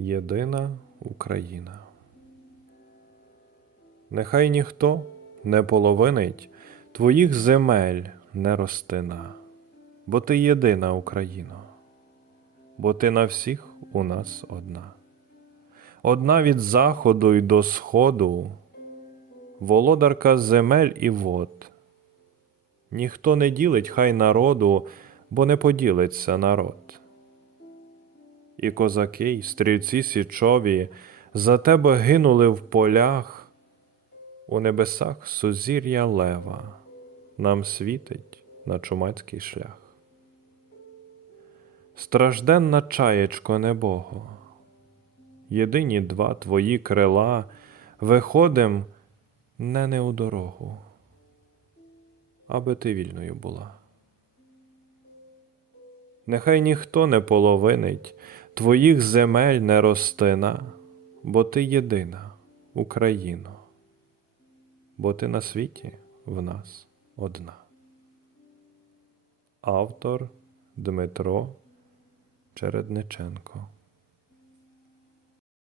Єдина Україна. Нехай ніхто не половинить твоїх земель не ростина, бо ти єдина Україно, бо ти на всіх у нас одна. Одна від заходу й до сходу, володарка земель і вод. Ніхто не ділить хай народу, бо не поділиться народ. І козаки, й стрільці січові за тебе гинули в полях, у небесах сузір'я лева нам світить на чумацький шлях. Стражденна чаєчко небого, єдині два твої крила виходим не не у дорогу, аби ти вільною була. Нехай ніхто не половинить твоїх земель не ростина, бо ти єдина, Україно, бо ти на світі в нас одна. Автор Дмитро Чередниченко